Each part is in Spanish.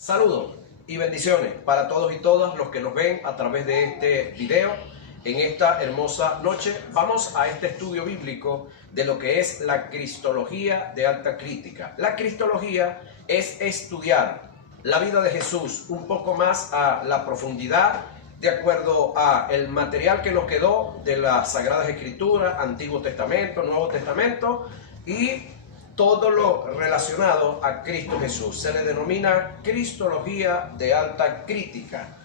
Saludos y bendiciones para todos y todas los que nos ven a través de este video. En esta hermosa noche vamos a este estudio bíblico de lo que es la cristología de alta crítica. La cristología es estudiar la vida de Jesús un poco más a la profundidad, de acuerdo a el material que nos quedó de las Sagradas Escrituras, Antiguo Testamento, Nuevo Testamento y todo lo relacionado a Cristo Jesús. Se le denomina cristología de alta crítica.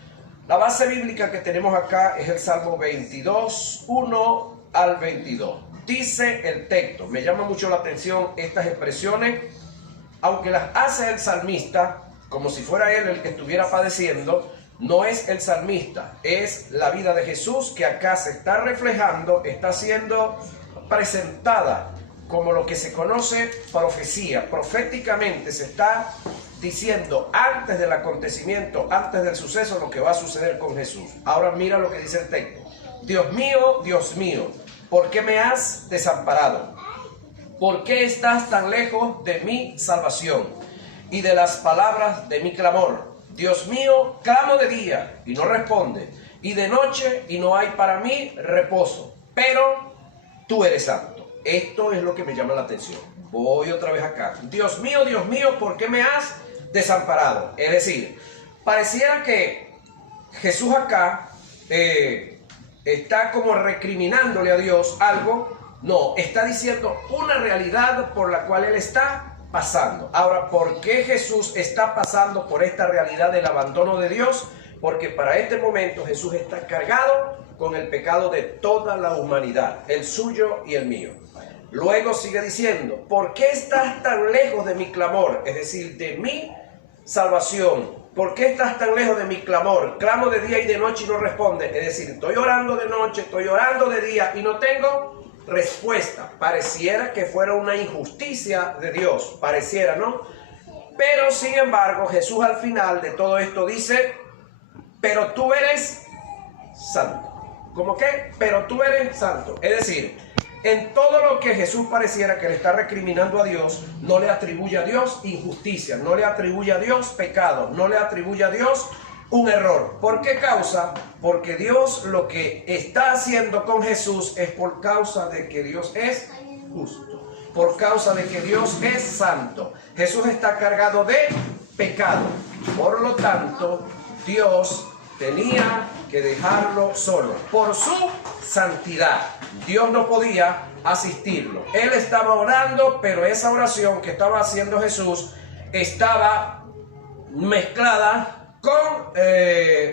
La base bíblica que tenemos acá es el Salmo 22, 1 al 22. Dice el texto, me llama mucho la atención estas expresiones, aunque las hace el salmista, como si fuera él el que estuviera padeciendo. No es el salmista, es la vida de Jesús que acá se está reflejando, está siendo presentada como lo que se conoce profecía. Proféticamente se está diciendo antes del acontecimiento, antes del suceso, lo que va a suceder con Jesús. Ahora mira lo que dice el texto. Dios mío, ¿por qué me has desamparado? ¿Por qué estás tan lejos de mi salvación y de las palabras de mi clamor? Dios mío, clamo de día y no responde, y de noche y no hay para mí reposo, pero tú eres santo. Esto es lo que me llama la atención. Voy otra vez acá. Dios mío, ¿por qué me has desamparado? Es decir, pareciera que Jesús acá está como recriminándole a Dios algo. No, está diciendo una realidad por la cual él está pasando. Ahora, ¿por qué Jesús está pasando por esta realidad del abandono de Dios? Porque para este momento Jesús está cargado con el pecado de toda la humanidad, el suyo y el mío. Luego sigue diciendo, ¿por qué estás tan lejos de mi clamor? Es decir, de mi salvación. ¿Por qué estás tan lejos de mi clamor? Clamo de día y de noche y no responde. Es decir, estoy orando de noche, estoy orando de día y no tengo respuesta. Pareciera que fuera una injusticia de Dios, pareciera, ¿no? Pero sin embargo, Jesús al final de todo esto dice, pero tú eres santo. ¿Cómo qué? Pero tú eres santo. Es decir, en todo lo que Jesús pareciera que le está recriminando a Dios, no le atribuye a Dios injusticia, no le atribuye a Dios pecado, no le atribuye a Dios un error. ¿Por qué causa? Porque Dios lo que está haciendo con Jesús es por causa de que Dios es justo, por causa de que Dios es santo. Jesús está cargado de pecado, por lo tanto Dios tenía que dejarlo solo por su santidad. Dios no podía asistirlo. Él estaba orando, pero esa oración que estaba haciendo Jesús estaba mezclada con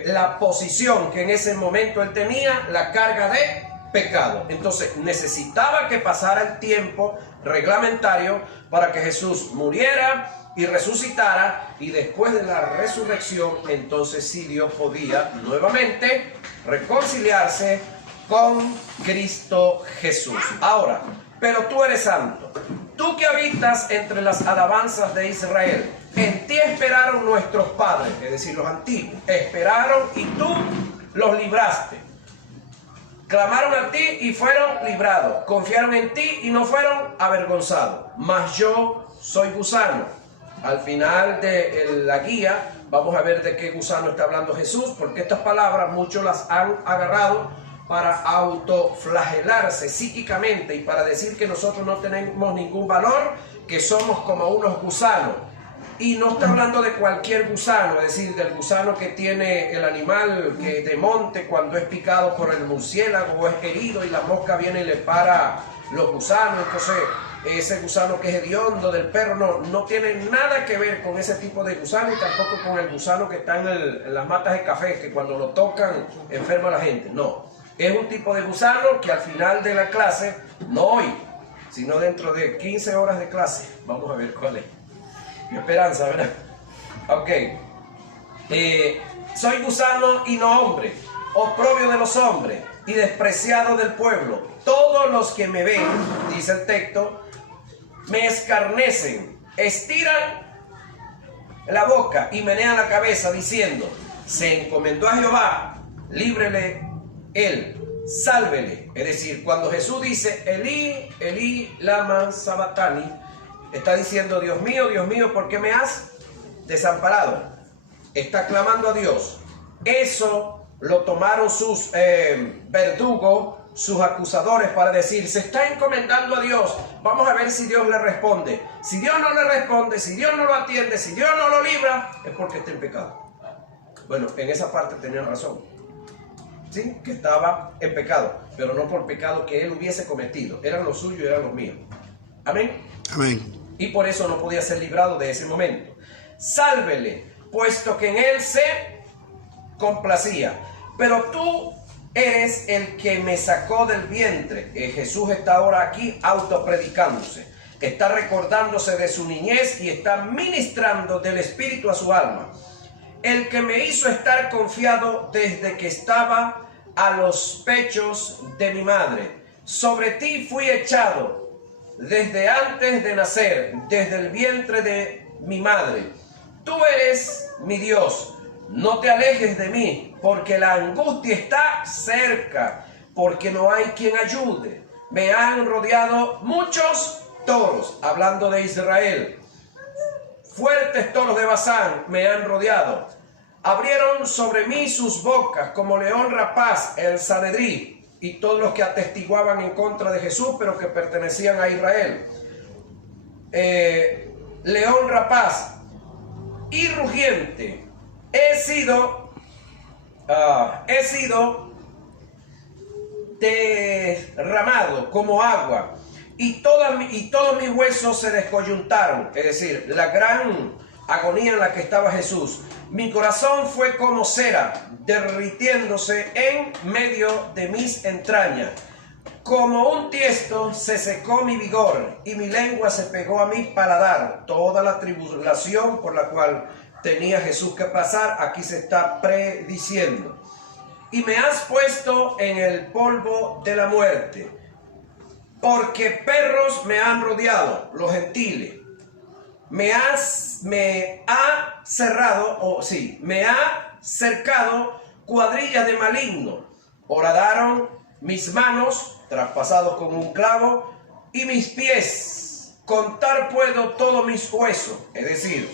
la posición que en ese momento él tenía, la carga de pecado. Entonces necesitaba que pasara el tiempo reglamentario para que Jesús muriera y resucitara, y después de la resurrección, entonces sí Dios podía nuevamente reconciliarse con Cristo Jesús. Ahora, pero tú eres santo, tú que habitas entre las alabanzas de Israel. En ti esperaron nuestros padres, es decir, los antiguos, esperaron y tú los libraste. Clamaron a ti y fueron librados. Confiaron en ti y no fueron avergonzados. Mas yo soy gusano. Al final de la guía vamos a ver de qué gusano está hablando Jesús, porque estas palabras muchos las han agarrado para autoflagelarse psíquicamente y para decir que nosotros no tenemos ningún valor, que somos como unos gusanos. Y no está hablando de cualquier gusano, es decir, del gusano que tiene el animal que de monte cuando es picado por el murciélago o es herido y la mosca viene y le para los gusanos. Entonces, ese gusano que es hediondo del perro no tiene nada que ver con ese tipo de gusano, y tampoco con el gusano que está en las matas de café, que cuando lo tocan enferma a la gente. No, es un tipo de gusano que al final de la clase, no hoy, sino dentro de 15 horas de clase, vamos a ver cuál es. Qué esperanza, ¿verdad? Ok. Soy gusano y no hombre, oprobio de los hombres y despreciado del pueblo. Todos los que me ven, dice el texto, me escarnecen, estiran la boca y menean la cabeza diciendo, se encomendó a Jehová, líbrele él, sálvele. Es decir, cuando Jesús dice, Elí, Elí, lama sabactani, está diciendo, Dios mío, ¿por qué me has desamparado? está clamando a Dios, eso lo tomaron sus verdugos, sus acusadores, para decir, se está encomendando a Dios, vamos a ver si Dios le responde. Si Dios no le responde, si Dios no lo atiende, si Dios no lo libra, es porque está en pecado. Bueno, en esa parte tenían razón, ¿sí? Que estaba en pecado, pero no por pecado que él hubiese cometido, eran los suyos y eran los míos. Amén. Amén. Y por eso no podía ser librado de ese momento. Sálvele, puesto que en él se complacía. Pero tú eres el que me sacó del vientre. Jesús está ahora aquí autopredicándose. Está recordándose de su niñez y está ministrando del Espíritu a su alma. El que me hizo estar confiado desde que estaba a los pechos de mi madre. Sobre ti fui echado desde antes de nacer, desde el vientre de mi madre. Tú eres mi Dios, no te alejes de mí, porque la angustia está cerca, porque no hay quien ayude. Me han rodeado muchos toros, hablando de Israel. Fuertes toros de Basán me han rodeado. Abrieron sobre mí sus bocas como león rapaz, el Sanedrí, y todos los que atestiguaban en contra de Jesús, pero que pertenecían a Israel. León rapaz y rugiente, he sido derramado como agua, y todos mis huesos se descoyuntaron. Es decir, la gran agonía en la que estaba Jesús. Mi corazón fue como cera, derritiéndose en medio de mis entrañas. Como un tiesto se secó mi vigor, y mi lengua se pegó a mi paladar. Toda la tribulación por la cual tenía Jesús que pasar, aquí se está prediciendo. Y me has puesto en el polvo de la muerte, porque perros me han rodeado, los gentiles. Me ha cercado cuadrillas de malignos. Horadaron mis manos, traspasados con un clavo, y mis pies. Contar puedo todos mis huesos. Es decir,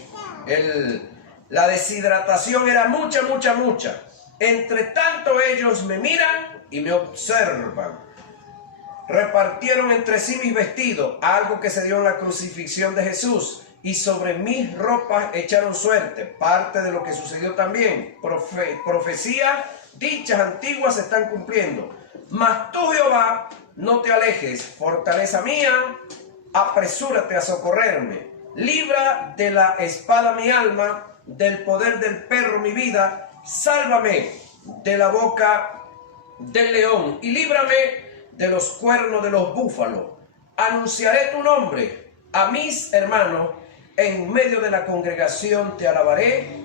la deshidratación era mucha. Entre tanto ellos me miran y me observan. Repartieron entre sí mis vestidos, algo que se dio en la crucifixión de Jesús. Y sobre mis ropas echaron suerte, parte de lo que sucedió también. Profecías dichas antiguas se están cumpliendo. Mas tú, Jehová, no te alejes, fortaleza mía, apresúrate a socorrerme. Libra de la espada mi alma, del poder del perro mi vida. Sálvame de la boca del león y líbrame de los cuernos de los búfalos. Anunciaré tu nombre a mis hermanos. En medio de la congregación te alabaré.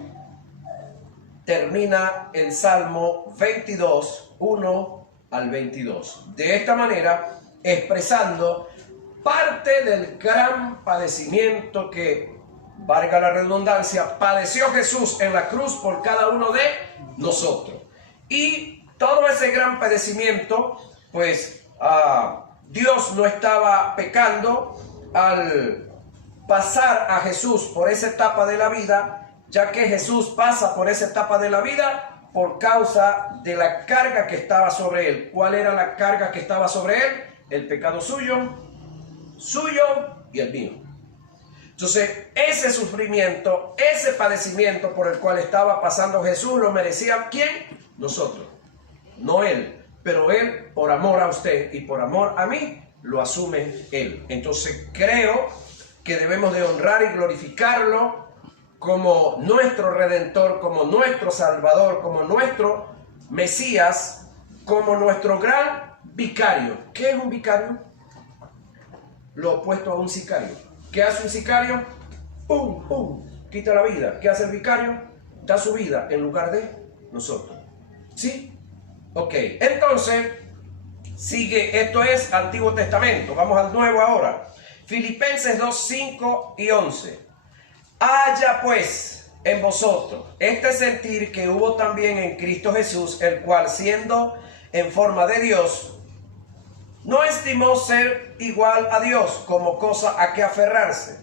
Termina el Salmo 22, 1 al 22. De esta manera, expresando parte del gran padecimiento que, valga la redundancia, padeció Jesús en la cruz por cada uno de nosotros. Y todo ese gran padecimiento, pues Dios no estaba pecando al pasar a Jesús por esa etapa de la vida, ya que Jesús pasa por esa etapa de la vida por causa de la carga que estaba sobre él. ¿Cuál era la carga que estaba sobre él? El pecado suyo y el mío. Entonces, ese sufrimiento, ese padecimiento por el cual estaba pasando Jesús, ¿lo merecía quién? Nosotros, no él. Pero él, por amor a usted y por amor a mí, lo asume él. Entonces, creo que debemos de honrar y glorificarlo como nuestro Redentor, como nuestro Salvador, como nuestro Mesías, como nuestro gran vicario. ¿Qué es un vicario? Lo opuesto a un sicario. ¿Qué hace un sicario? ¡Pum, pum! Quita la vida. ¿Qué hace el vicario? Da su vida en lugar de nosotros. ¿Sí? Ok, entonces, sigue, esto es Antiguo Testamento. Vamos al Nuevo ahora. Filipenses 2, 5 y 11. Haya pues en vosotros este sentir que hubo también en Cristo Jesús, el cual siendo en forma de Dios, no estimó ser igual a Dios como cosa a que aferrarse,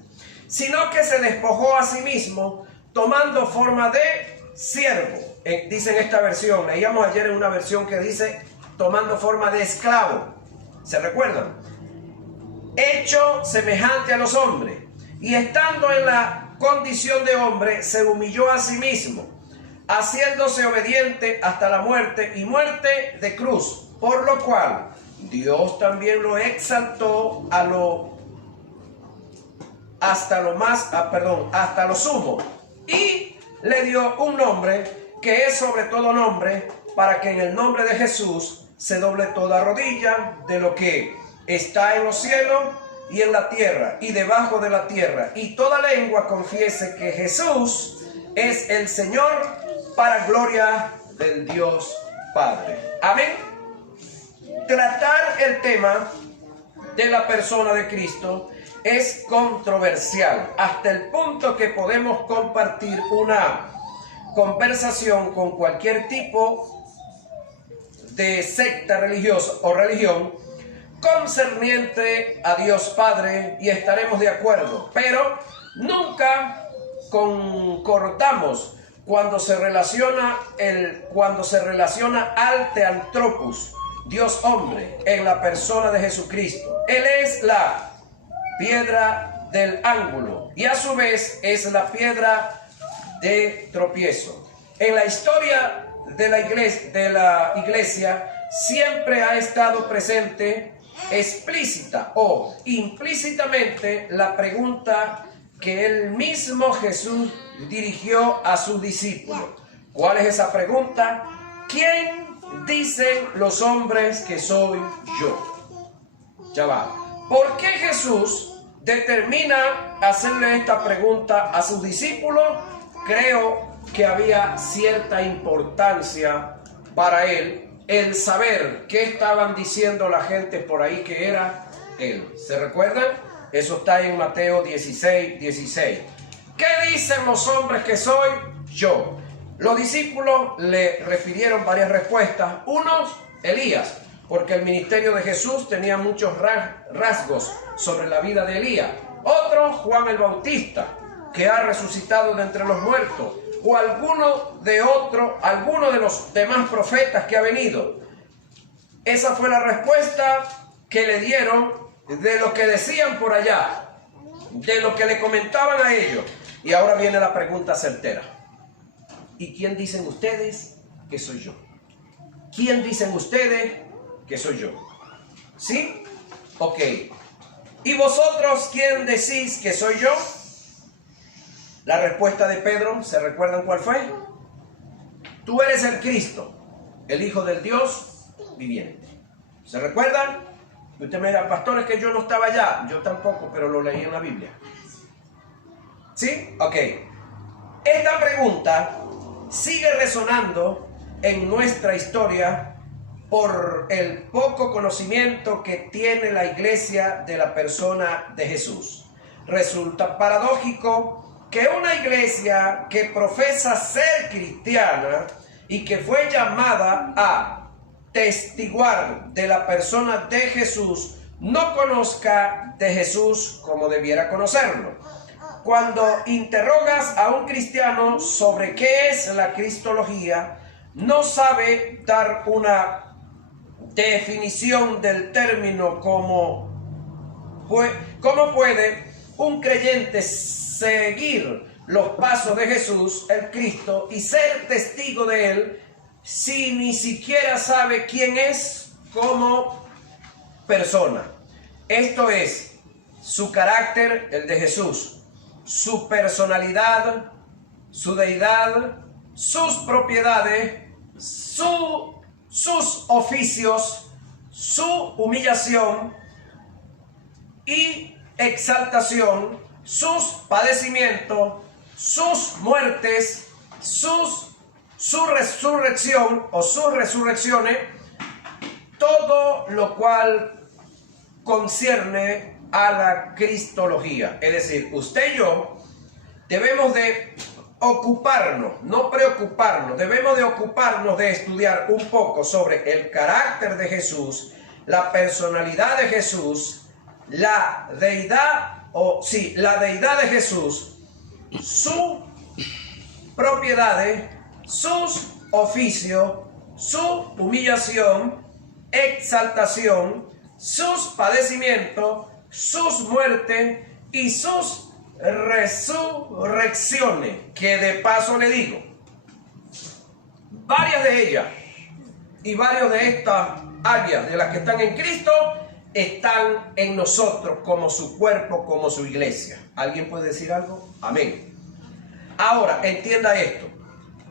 sino que se despojó a sí mismo, tomando forma de siervo. Dice en esta versión, leíamos ayer en una versión que dice tomando forma de esclavo. ¿Se recuerdan? Hecho semejante a los hombres, y estando en la condición de hombre, se humilló a sí mismo, haciéndose obediente hasta la muerte y muerte de cruz, por lo cual Dios también lo exaltó hasta lo sumo, y le dio un nombre que es sobre todo nombre, para que en el nombre de Jesús se doble toda rodilla de lo que está en los cielos y en la tierra y debajo de la tierra, y toda lengua confiese que Jesús es el Señor, para gloria del Dios Padre. Amén. Tratar el tema de la persona de Cristo es controversial, hasta el punto que podemos compartir una conversación con cualquier tipo de secta religiosa o religión concerniente a Dios Padre, y estaremos de acuerdo, pero nunca concordamos cuando se relaciona al Theanthropos, Dios hombre, en la persona de Jesucristo. Él es la piedra del ángulo y a su vez es la piedra de tropiezo. En la historia de la iglesia siempre ha estado presente explícita o implícitamente la pregunta que el mismo Jesús dirigió a sus discípulos. ¿Cuál es esa pregunta? ¿Quién dicen los hombres que soy yo? Ya va. ¿Por qué Jesús determina hacerle esta pregunta a sus discípulos? Creo que había cierta importancia para él el saber qué estaban diciendo la gente por ahí que era él. ¿Se recuerdan? Eso está en Mateo 16:16. ¿Qué dicen los hombres que soy yo? Los discípulos le refirieron varias respuestas. Unos, Elías, porque el ministerio de Jesús tenía muchos rasgos sobre la vida de Elías. Otros, Juan el Bautista, que ha resucitado de entre los muertos, o alguno de los demás profetas que ha venido. Esa fue la respuesta que le dieron de lo que decían por allá, de lo que le comentaban a ellos. Y ahora viene la pregunta certera. ¿Y quién dicen ustedes que soy yo? ¿Quién dicen ustedes que soy yo? ¿Sí? Ok. ¿Y vosotros quién decís que soy yo? La respuesta de Pedro, ¿se recuerdan cuál fue? Tú eres el Cristo, el Hijo del Dios viviente. ¿Se recuerdan? Y usted me dirá, pastor, es que yo no estaba allá. Yo tampoco, pero lo leí en la Biblia. ¿Sí? Ok. Esta pregunta sigue resonando en nuestra historia por el poco conocimiento que tiene la iglesia de la persona de Jesús. Resulta paradójico que una iglesia que profesa ser cristiana y que fue llamada a testiguar de la persona de Jesús no conozca de Jesús como debiera conocerlo. Cuando interrogas a un cristiano sobre qué es la cristología, no sabe dar una definición del término como puede un creyente seguir los pasos de Jesús, el Cristo, y ser testigo de él si ni siquiera sabe quién es como persona. Esto es su carácter, el de Jesús, su personalidad, su deidad, sus propiedades, sus oficios, su humillación y exaltación, sus padecimientos, sus muertes, su resurrección o sus resurrecciones, todo lo cual concierne a la cristología. Es decir, usted y yo debemos de ocuparnos, no preocuparnos, debemos de ocuparnos de estudiar un poco sobre el carácter de Jesús, la personalidad de Jesús, la deidad de Jesús, sus propiedades sus oficios, su humillación, exaltación, sus padecimientos, sus muertes y sus resurrecciones, que de paso le digo, varias de ellas y varios de estas áreas de las que están en Cristo están en nosotros como su cuerpo, como su iglesia. ¿Alguien puede decir algo? Amén. Ahora, entienda esto.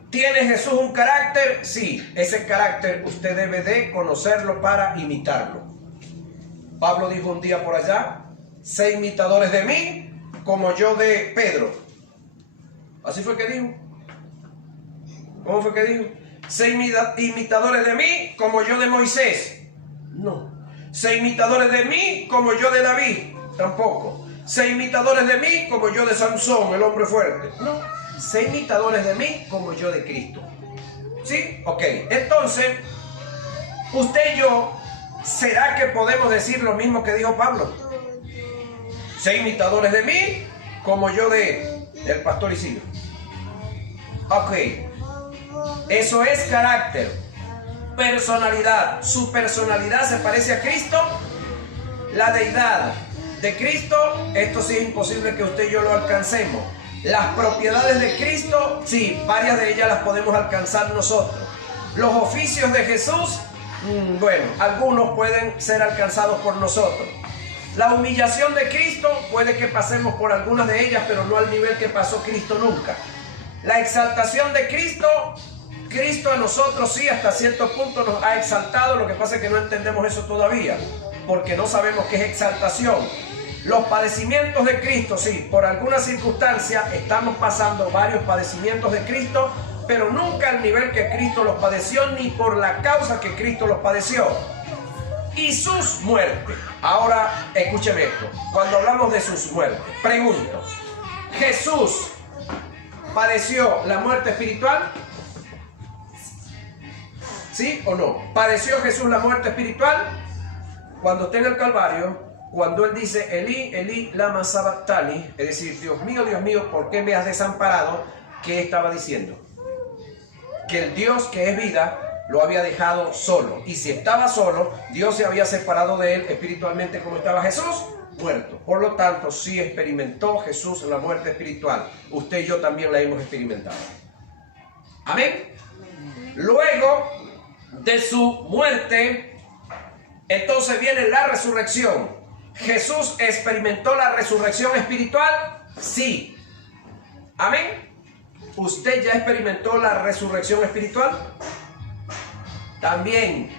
¿Tiene Jesús un carácter? Sí, ese carácter usted debe de conocerlo para imitarlo. Pablo dijo un día por allá, sé imitadores de mí como yo de Pedro. ¿Así fue que dijo? ¿Cómo fue que dijo? Sé imitadores de mí como yo de Moisés. No. Sé imitadores de mí como yo de David. Tampoco. Sé imitadores de mí como yo de Sansón, el hombre fuerte. No. Sé imitadores de mí como yo de Cristo. ¿Sí? Ok. Entonces, usted y yo, ¿será que podemos decir lo mismo que dijo Pablo? Sé imitadores de mí como yo del pastor Isidro. Ok. Eso es carácter. Personalidad. ¿Su personalidad se parece a Cristo? La deidad de Cristo, esto sí es imposible que usted y yo lo alcancemos. Las propiedades de Cristo, sí, varias de ellas las podemos alcanzar nosotros. Los oficios de Jesús, bueno, algunos pueden ser alcanzados por nosotros. La humillación de Cristo, puede que pasemos por algunas de ellas, pero no al nivel que pasó Cristo nunca. La exaltación de Cristo, Cristo a nosotros sí, hasta cierto punto nos ha exaltado. Lo que pasa es que no entendemos eso todavía, porque no sabemos qué es exaltación. Los padecimientos de Cristo, sí, por alguna circunstancia estamos pasando varios padecimientos de Cristo, pero nunca al nivel que Cristo los padeció, ni por la causa que Cristo los padeció. Y sus muertes. Ahora, escúcheme esto. Cuando hablamos de sus muertes, pregunto, ¿Jesús padeció la muerte espiritual? ¿Sí o no? ¿Padeció Jesús la muerte espiritual? Cuando está en el Calvario, cuando Él dice, Elí, Elí, lama sabactani, es decir, Dios mío, ¿por qué me has desamparado? ¿Qué estaba diciendo? Que el Dios que es vida lo había dejado solo. Y si estaba solo, Dios se había separado de Él espiritualmente. ¿Como estaba Jesús? Muerto. Por lo tanto, sí experimentó Jesús la muerte espiritual. Usted y yo también la hemos experimentado. Amén. Luego de su muerte, entonces viene la resurrección. ¿Jesús experimentó la resurrección espiritual? Sí. Amén. ¿Usted ya experimentó la resurrección espiritual? También.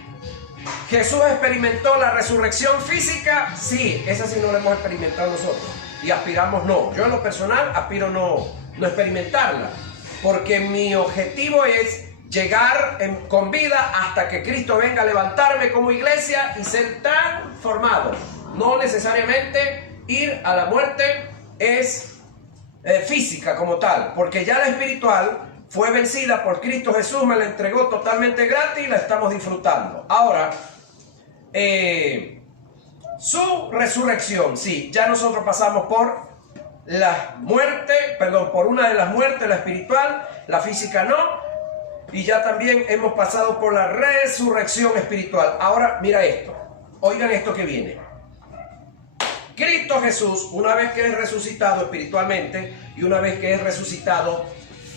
¿Jesús experimentó la resurrección física? Sí, esa sí no la hemos experimentado nosotros. Y aspiramos no. Yo en lo personal aspiro no experimentarla. Porque mi objetivo es llegar con vida hasta que Cristo venga a levantarme como iglesia y ser transformado. No necesariamente ir a la muerte es física como tal, porque ya la espiritual fue vencida por Cristo Jesús, me la entregó totalmente gratis y la estamos disfrutando. Ahora, su resurrección, sí, ya nosotros pasamos por la muerte, por una de las muertes, la espiritual, la física no, y ya también hemos pasado por la resurrección espiritual. Ahora, mira esto, oigan esto que viene. Cristo Jesús, una vez que es resucitado espiritualmente y una vez que es resucitado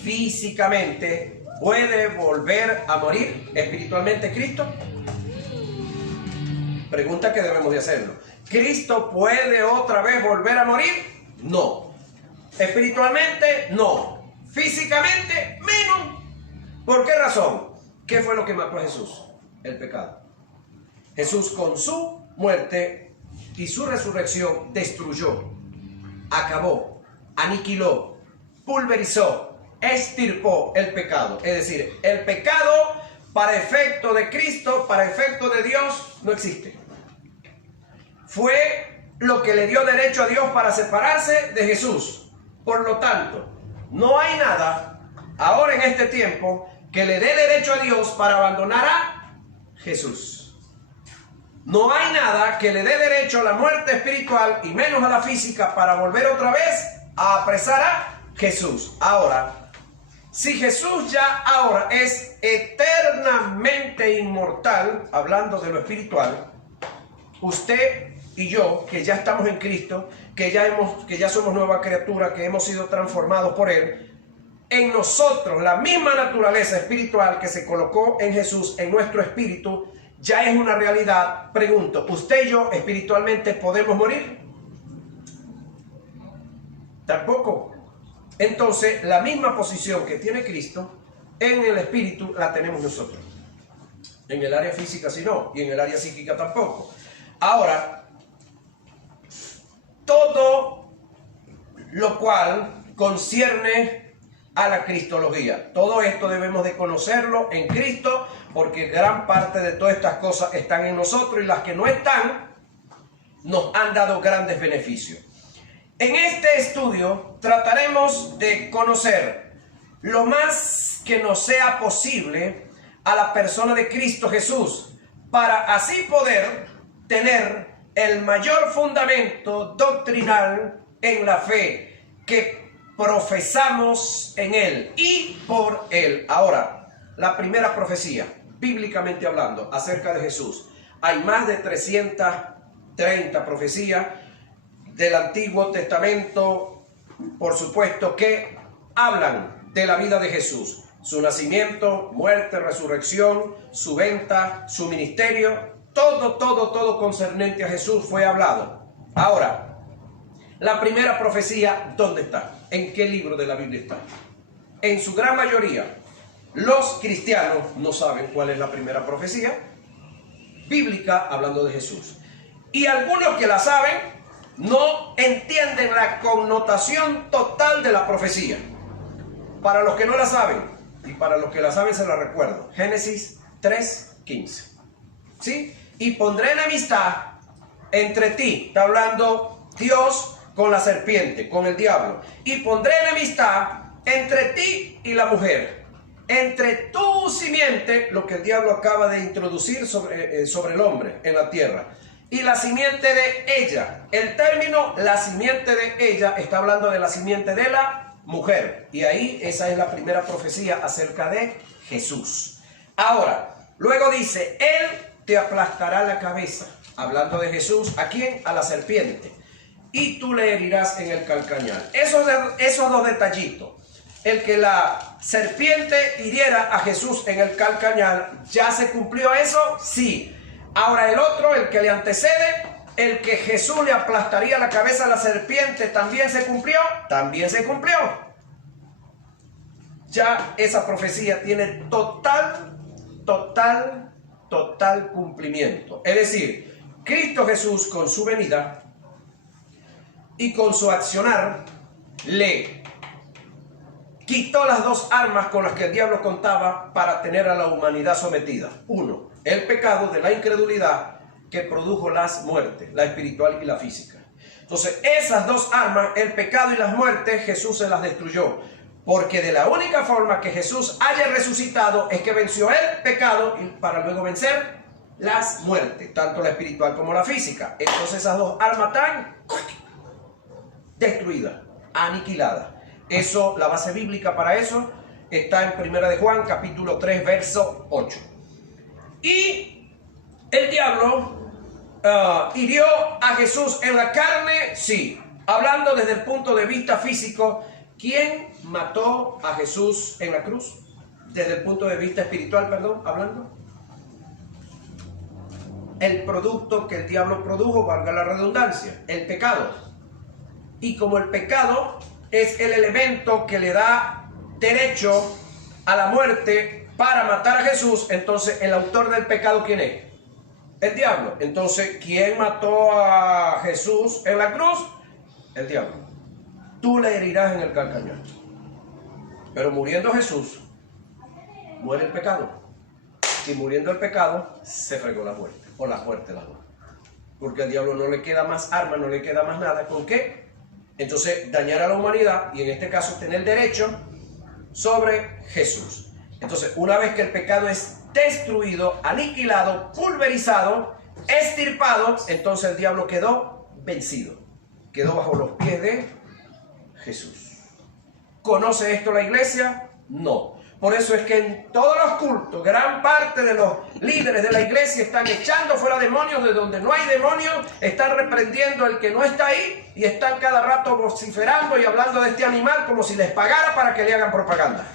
físicamente, ¿puede volver a morir espiritualmente Cristo? Pregunta que debemos de hacerlo. ¿Cristo puede otra vez volver a morir? No. Espiritualmente, no. Físicamente, menos. ¿Por qué razón? ¿Qué fue lo que mató a Jesús? El pecado. Jesús con su muerte y su resurrección destruyó, acabó, aniquiló, pulverizó, extirpó el pecado. Es decir, el pecado para efecto de Cristo, para efecto de Dios, no existe. Fue lo que le dio derecho a Dios para separarse de Jesús. Por lo tanto, no hay nada ahora en este tiempo que le dé derecho a Dios para abandonar a Jesús. No hay nada que le dé derecho a la muerte espiritual y menos a la física para volver otra vez a apresar a Jesús. Ahora, Si Jesús ya ahora es eternamente inmortal, hablando de lo espiritual, usted y yo, que ya estamos en Cristo, que ya somos nueva criatura, que hemos sido transformados por Él, en nosotros la misma naturaleza espiritual que se colocó en Jesús, en nuestro espíritu, ya es una realidad. Pregunto, ¿usted y yo espiritualmente podemos morir? Tampoco. Entonces, la misma posición que tiene Cristo en el espíritu la tenemos nosotros. En el área física sí no, y en el área psíquica tampoco. Ahora, todo lo cual concierne a la cristología, todo esto debemos de conocerlo en Cristo, porque gran parte de todas estas cosas están en nosotros, y las que no están nos han dado grandes beneficios. En este estudio trataremos de conocer lo más que nos sea posible a la persona de Cristo Jesús, para así poder tener el mayor fundamento doctrinal en la fe que profesamos en Él y por Él. Ahora, la primera profecía, bíblicamente hablando, acerca de Jesús. Hay más de 330 profecías del Antiguo Testamento, por supuesto, que hablan de la vida de Jesús, su nacimiento, muerte, resurrección, su venta, su ministerio, todo concernente a Jesús fue hablado. Ahora, la primera profecía, ¿dónde está? ¿En qué libro de la Biblia está? En su gran mayoría, los cristianos no saben cuál es la primera profecía bíblica hablando de Jesús. Y algunos que la saben no entienden la connotación total de la profecía. Para los que no la saben, y para los que la saben se la recuerdo, Génesis 3:15. ¿Sí? Y pondré enemistad entre ti, está hablando Dios con la serpiente, con el diablo, y pondré enemistad entre ti y la mujer, entre tu simiente, lo que el diablo acaba de introducir sobre el hombre en la tierra, y la simiente de ella. El término la simiente de ella está hablando de la simiente de la mujer, y ahí esa es la primera profecía acerca de Jesús. Ahora, luego dice, Él te aplastará la cabeza, hablando de Jesús. ¿A quién? A la serpiente. Y tú le herirás en el calcañar. Esos dos detallitos. El que la serpiente hiriera a Jesús en el calcañar, ¿ya se cumplió eso? Sí. Ahora el otro, el que le antecede, el que Jesús le aplastaría la cabeza a la serpiente, ¿también se cumplió? También se cumplió. Ya esa profecía tiene total cumplimiento. Es decir, Cristo Jesús con su venida y con su accionar le quitó las dos armas con las que el diablo contaba para tener a la humanidad sometida. Uno, el pecado de la incredulidad que produjo las muertes, la espiritual y la física. Entonces, esas dos armas, el pecado y las muertes, Jesús se las destruyó. Porque de la única forma que Jesús haya resucitado es que venció el pecado y para luego vencer las muertes, tanto la espiritual como la física. Entonces esas dos armas están destruidas, aniquiladas. Eso, la base bíblica para eso está en 1 de Juan, capítulo 3, verso 8. Y el diablo hirió a Jesús en la carne, sí. Hablando desde el punto de vista físico, ¿quién mató a Jesús en la cruz? Desde el punto de vista espiritual, hablando. El producto que el diablo produjo, valga la redundancia, el pecado. Y como el pecado es el elemento que le da derecho a la muerte para matar a Jesús, entonces el autor del pecado, ¿quién es? El diablo. Entonces, ¿quién mató a Jesús en la cruz? El diablo. Tú le herirás en el calcañar. Pero muriendo Jesús, muere el pecado. Y muriendo el pecado, se fregó la muerte. O la muerte la muerte. Porque al diablo no le queda más arma, no le queda más nada. ¿Con qué? Entonces, dañar a la humanidad y en este caso tener derecho sobre Jesús. Entonces, una vez que el pecado es destruido, aniquilado, pulverizado, extirpado, entonces el diablo quedó vencido. Quedó bajo los pies de Jesús. ¿Conoce esto la iglesia? No. Por eso es que en todos los cultos, gran parte de los líderes de la iglesia están echando fuera demonios de donde no hay demonios, están reprendiendo al que no está ahí y están cada rato vociferando y hablando de este animal como si les pagara para que le hagan propaganda.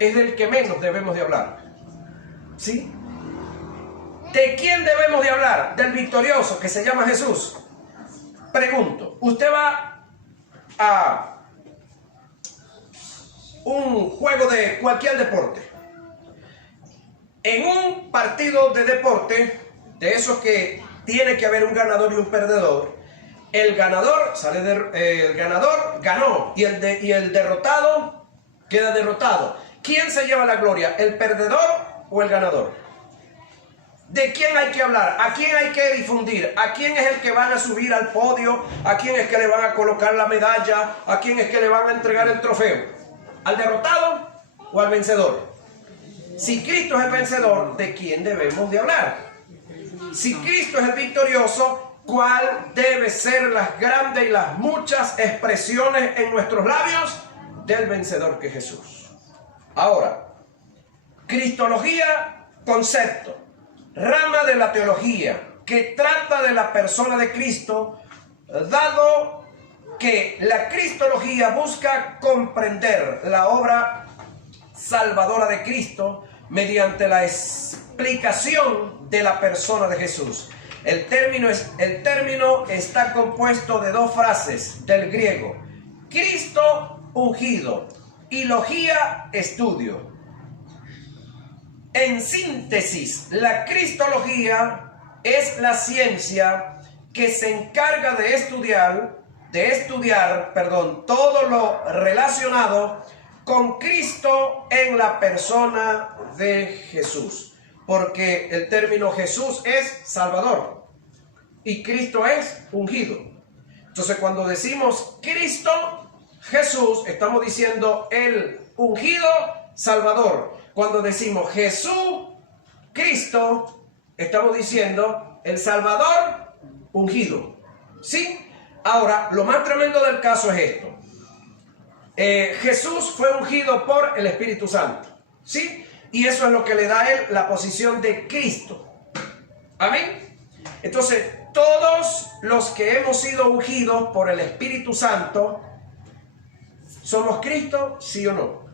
Es del que menos debemos de hablar. ¿Sí? ¿De quién debemos de hablar? Del victorioso que se llama Jesús. Pregunto, usted va a un juego de cualquier deporte. En un partido de deporte, de esos que tiene que haber un ganador y un perdedor, el ganador el ganador ganó y el derrotado queda derrotado. ¿Quién se lleva la gloria? ¿El perdedor o el ganador? ¿De quién hay que hablar? ¿A quién hay que difundir? ¿A quién es el que van a subir al podio? ¿A quién es que le van a colocar la medalla? ¿A quién es que le van a entregar el trofeo? ¿Al derrotado o al vencedor? Si Cristo es el vencedor, ¿de quién debemos de hablar? Si Cristo es el victorioso, ¿cuál debe ser las grandes y las muchas expresiones en nuestros labios del vencedor que es Jesús? Ahora, cristología, concepto, rama de la teología que trata de la persona de Cristo, dado que la cristología busca comprender la obra salvadora de Cristo mediante la explicación de la persona de Jesús. El término está compuesto de dos frases del griego: Cristo ungido y logía estudio. En síntesis, la cristología es la ciencia que se encarga de estudiar todo lo relacionado con Cristo en la persona de Jesús. Porque el término Jesús es Salvador y Cristo es ungido. Entonces, cuando decimos Cristo, Jesús, estamos diciendo el ungido Salvador. Cuando decimos Jesús, Cristo, estamos diciendo el Salvador ungido. ¿Sí? Ahora, lo más tremendo del caso es esto. Jesús fue ungido por el Espíritu Santo. ¿Sí? Y eso es lo que le da a él la posición de Cristo. Amén. Entonces, todos los que hemos sido ungidos por el Espíritu Santo, ¿somos Cristo, sí o no?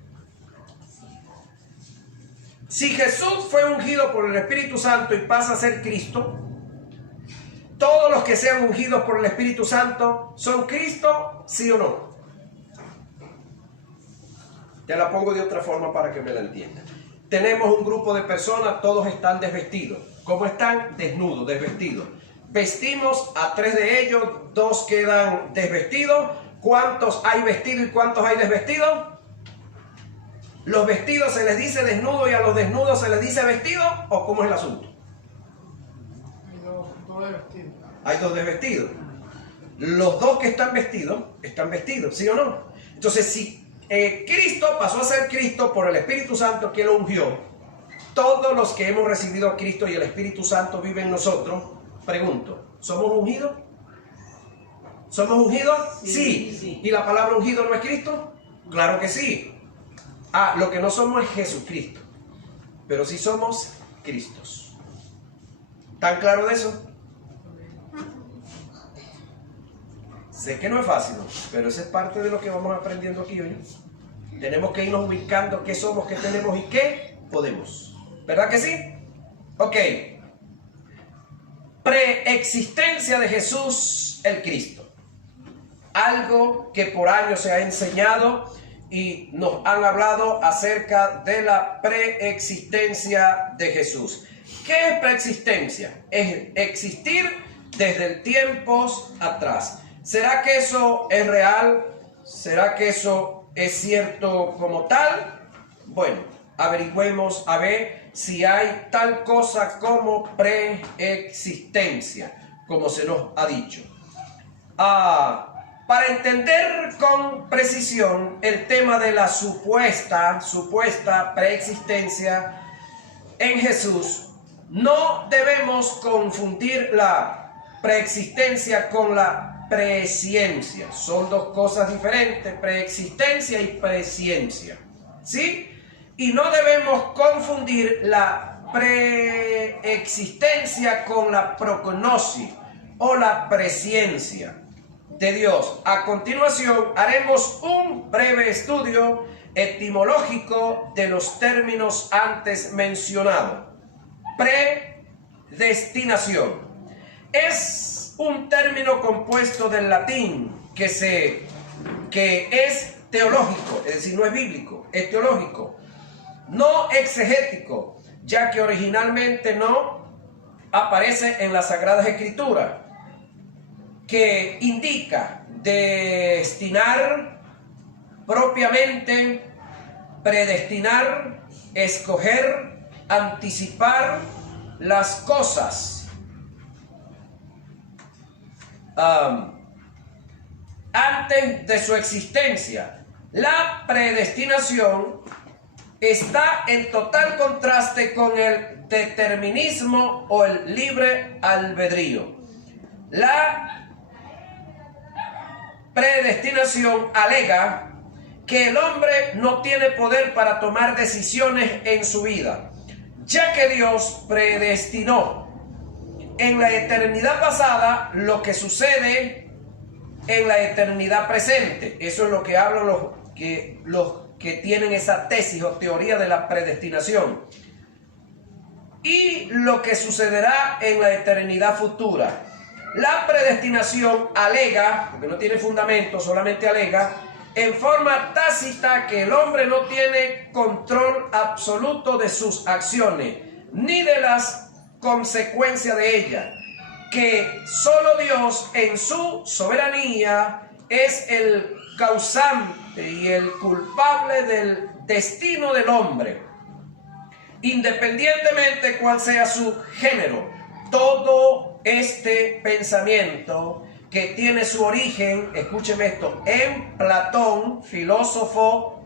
Si Jesús fue ungido por el Espíritu Santo y pasa a ser Cristo, todos los que sean ungidos por el Espíritu Santo, ¿son Cristo, sí o no? Te la pongo de otra forma para que me la entiendan. Tenemos un grupo de personas, todos están desvestidos. ¿Cómo están? Desnudos, desvestidos. Vestimos a 3 de ellos, 2 quedan desvestidos. ¿Cuántos hay vestidos y cuántos hay desvestidos? ¿Los vestidos se les dice desnudo y a los desnudos se les dice vestido? ¿O cómo es el asunto? Hay 2 desvestidos. Los 2 que están vestidos, ¿sí o no? Entonces, si Cristo pasó a ser Cristo por el Espíritu Santo que lo ungió, todos los que hemos recibido a Cristo y el Espíritu Santo vive en nosotros, pregunto, ¿somos ungidos? ¿Somos ungidos? Sí. ¿Y la palabra ungido no es Cristo? Claro que sí. Lo que no somos es Jesucristo, pero sí somos Cristos. ¿Están claros de eso? Sé que no es fácil, pero eso es parte de lo que vamos aprendiendo aquí hoy. Tenemos que irnos ubicando qué somos, qué tenemos y qué podemos. ¿Verdad que sí? Ok. Preexistencia de Jesús el Cristo. Algo que por años se ha enseñado y nos han hablado acerca de la preexistencia de Jesús. ¿Qué es preexistencia? Es existir desde tiempos atrás. ¿Será que eso es real? ¿Será que eso es cierto como tal? Bueno, averigüemos a ver si hay tal cosa como preexistencia, como se nos ha dicho. Para entender con precisión el tema de la supuesta preexistencia en Jesús, no debemos confundir la preexistencia con la presciencia. Son dos cosas diferentes, preexistencia y presciencia, ¿sí? Y no debemos confundir la preexistencia con la prognosis o la presciencia de Dios. A continuación haremos un breve estudio etimológico de los términos antes mencionados. Predestinación es un término compuesto del latín que es teológico, es decir, no es bíblico, es teológico, no exegético, ya que originalmente no aparece en las Sagradas Escrituras, que indica destinar propiamente, predestinar, escoger, anticipar las cosas antes de su existencia. La predestinación está en total contraste con el determinismo o el libre albedrío. La predestinación alega que el hombre no tiene poder para tomar decisiones en su vida, ya que Dios predestinó en la eternidad pasada lo que sucede en la eternidad presente. Eso es lo que hablan los que tienen esa tesis o teoría de la predestinación. Y lo que sucederá en la eternidad futura. La predestinación alega, porque no tiene fundamento, solamente alega, en forma tácita que el hombre no tiene control absoluto de sus acciones, ni de las consecuencias de ellas, que solo Dios en su soberanía es el causante y el culpable del destino del hombre, independientemente cuál sea su género. Todo este pensamiento que tiene su origen, escúcheme esto, en Platón, filósofo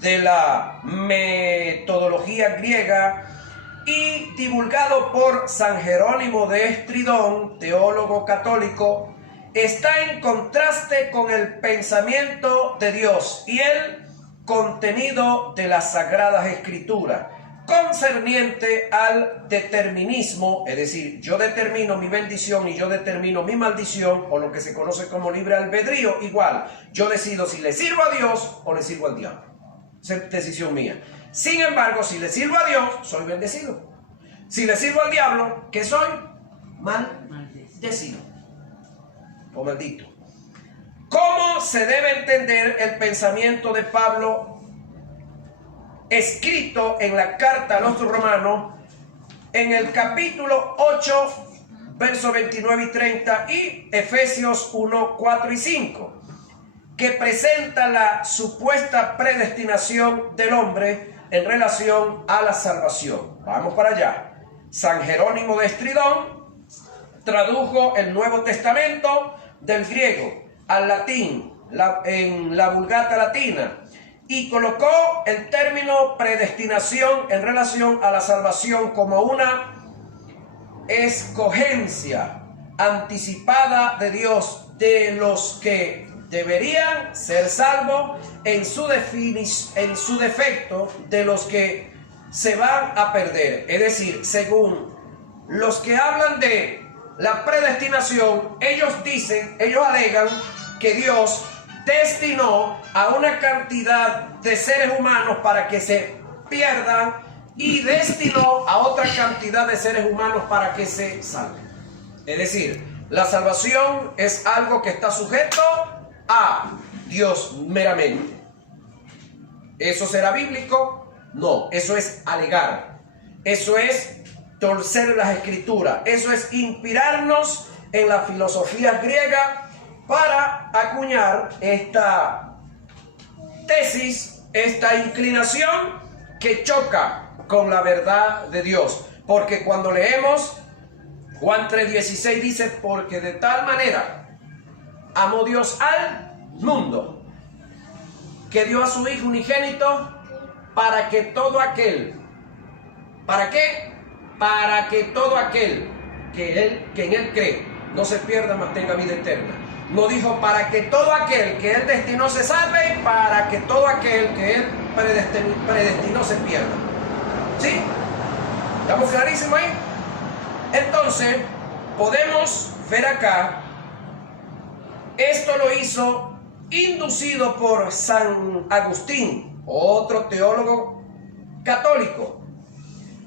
de la metodología griega, y divulgado por San Jerónimo de Estridón, teólogo católico, está en contraste con el pensamiento de Dios y el contenido de las Sagradas Escrituras, concerniente al determinismo, es decir, yo determino mi bendición y yo determino mi maldición, o lo que se conoce como libre albedrío. Igual, yo decido si le sirvo a Dios o le sirvo al diablo. Esa es decisión mía. Sin embargo, si le sirvo a Dios, soy bendecido. Si le sirvo al diablo, ¿qué soy? Maldecido o maldito. ¿Cómo se debe entender el pensamiento de Pablo escrito en la carta a los romanos en el capítulo 8, versos 29 y 30, y Efesios 1, 4 y 5, que presenta la supuesta predestinación del hombre en relación a la salvación? Vamos para allá. San Jerónimo de Estridón tradujo el Nuevo Testamento del griego al latín en la Vulgata Latina y colocó el término predestinación en relación a la salvación como una escogencia anticipada de Dios de los que deberían ser salvos, en su defecto de los que se van a perder. Es decir, según los que hablan de la predestinación, ellos alegan que Dios destinó a una cantidad de seres humanos para que se pierdan y destinó a otra cantidad de seres humanos para que se salven. Es decir, la salvación es algo que está sujeto a Dios meramente. ¿Eso será bíblico? No, eso es alegar. Eso es torcer las escrituras. Eso es inspirarnos en la filosofía griega para acuñar esta tesis, esta inclinación que choca con la verdad de Dios. Porque cuando leemos Juan 3:16 dice, porque de tal manera amó Dios al mundo, que dio a su Hijo unigénito, para que todo aquel, ¿para qué? Para que todo aquel que en él cree no se pierda, mas tenga vida eterna. No dijo para que todo aquel que Él destinó se salve, para que todo aquel que Él predestinó se pierda. ¿Sí? ¿Estamos clarísimos ahí? Entonces, podemos ver acá, esto lo hizo inducido por San Agustín, otro teólogo católico,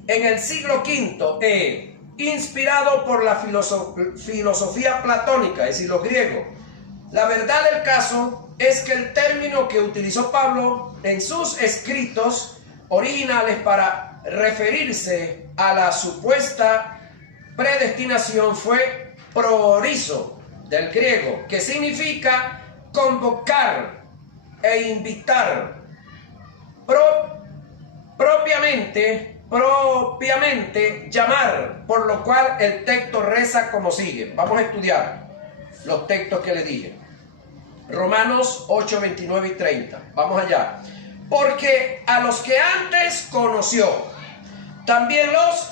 en el siglo V, inspirado por la filosofía platónica, es decir, los griegos. La verdad del caso es que el término que utilizó Pablo en sus escritos originales para referirse a la supuesta predestinación fue proorizo, del griego, que significa convocar e invitar. Propiamente llamar, por lo cual el texto reza como sigue. Vamos a estudiar los textos que le dije. Romanos 8, 29 y 30. Vamos allá. Porque a los que antes conoció, también los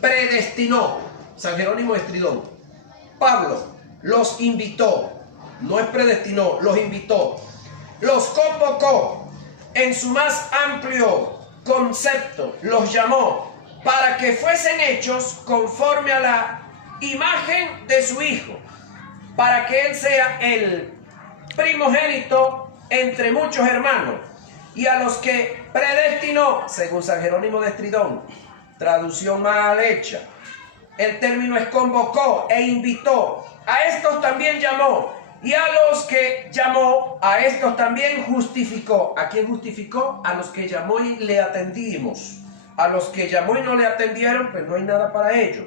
predestinó. San Jerónimo de Estridón. Pablo los invitó, no es predestinó, los invitó. Los convocó en su más amplio concepto, los llamó para que fuesen hechos conforme a la imagen de su Hijo, para que Él sea el primogénito entre muchos hermanos. Y a los que predestinó, según San Jerónimo de Estridón, traducción mal hecha, el término es convocó e invitó. A estos también llamó. Y a los que llamó, a estos también justificó. ¿A quién justificó? A los que llamó y le atendimos. A los que llamó y no le atendieron, pues no hay nada para ellos.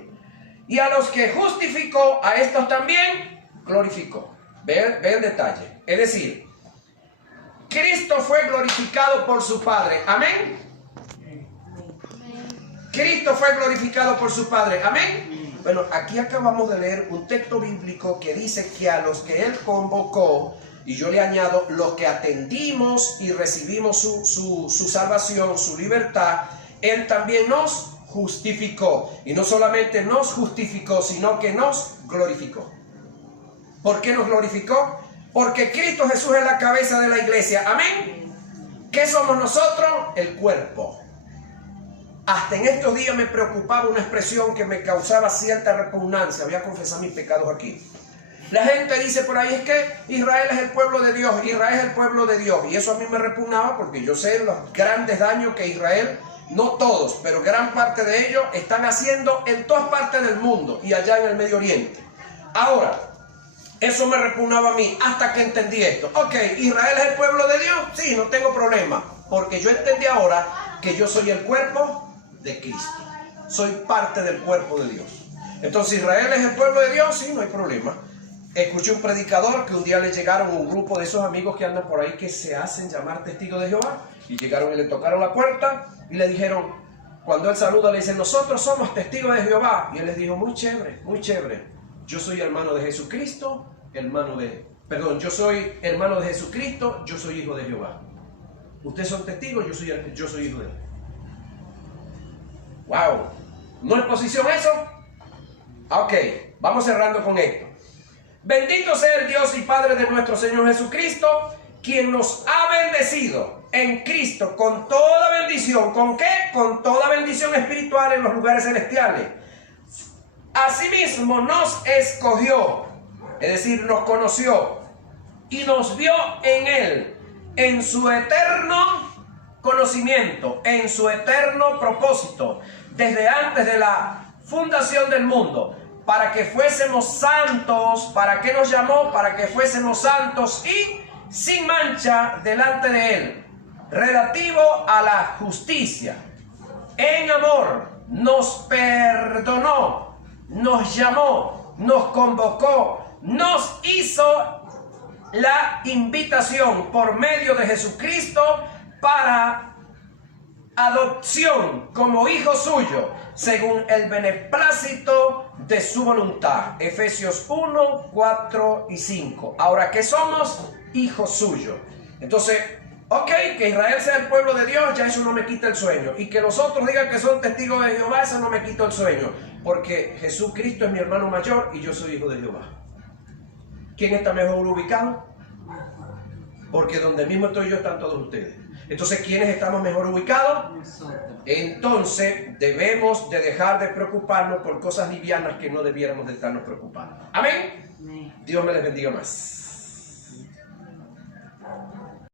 Y a los que justificó, a estos también glorificó. Ve el detalle. Es decir, Cristo fue glorificado por su Padre. Amén. Cristo fue glorificado por su Padre. Amén. Bueno, aquí acabamos de leer un texto bíblico que dice que a los que Él convocó, y yo le añado, los que atendimos y recibimos su salvación, su libertad, Él también nos justificó. Y no solamente nos justificó, sino que nos glorificó. ¿Por qué nos glorificó? Porque Cristo Jesús es la cabeza de la iglesia. Amén. ¿Qué somos nosotros? El cuerpo. Hasta en estos días me preocupaba una expresión que me causaba cierta repugnancia. Voy a confesar mis pecados aquí. La gente dice por ahí, es que Israel es el pueblo de Dios, Israel es el pueblo de Dios. Y eso a mí me repugnaba porque yo sé los grandes daños que Israel, no todos, pero gran parte de ellos están haciendo en todas partes del mundo y allá en el Medio Oriente. Ahora, eso me repugnaba a mí hasta que entendí esto. Ok, Israel es el pueblo de Dios, sí, no tengo problema, porque yo entendí ahora que yo soy el cuerpo de Cristo. Soy parte del cuerpo de Dios. Entonces, Israel es el pueblo de Dios, sí, no hay problema. Escuché un predicador que un día le llegaron un grupo de esos amigos que andan por ahí que se hacen llamar testigos de Jehová, y llegaron y le tocaron la puerta y le dijeron, cuando él saluda, le dicen, nosotros somos testigos de Jehová. Y él les dijo, muy chévere, muy chévere. Yo soy hermano de Jesucristo, yo soy hermano de Jesucristo, yo soy hijo de Jehová. Ustedes son testigos, yo soy hijo de él. Wow, ¿no es posición eso? Ok, vamos cerrando con esto. Bendito sea el Dios y Padre de nuestro Señor Jesucristo, quien nos ha bendecido en Cristo con toda bendición. ¿Con qué? Con toda bendición espiritual en los lugares celestiales. Asimismo nos escogió, es decir, nos conoció y nos vio en Él, en su eterno conocimiento, en su eterno propósito, desde antes de la fundación del mundo, para que fuésemos santos. ¿Para qué nos llamó? Para que fuésemos santos y sin mancha delante de Él, relativo a la justicia. En amor nos perdonó, nos llamó, nos convocó, nos hizo la invitación por medio de Jesucristo para adopción como hijo suyo, según el beneplácito de su voluntad. Efesios 1, 4 y 5. Ahora que somos hijos suyos. Entonces, Ok, que Israel sea el pueblo de Dios, ya eso no me quita el sueño. Y que los otros digan que son testigos de Jehová, eso no me quita el sueño. Porque Jesucristo es mi hermano mayor y yo soy hijo de Jehová. ¿Quién está mejor ubicado? Porque donde mismo estoy yo están todos ustedes. Entonces, ¿quiénes estamos mejor ubicados? Nosotros. Entonces, debemos de dejar de preocuparnos por cosas livianas que no debiéramos de estarnos preocupando. Amén. Amén. Dios me les bendiga más.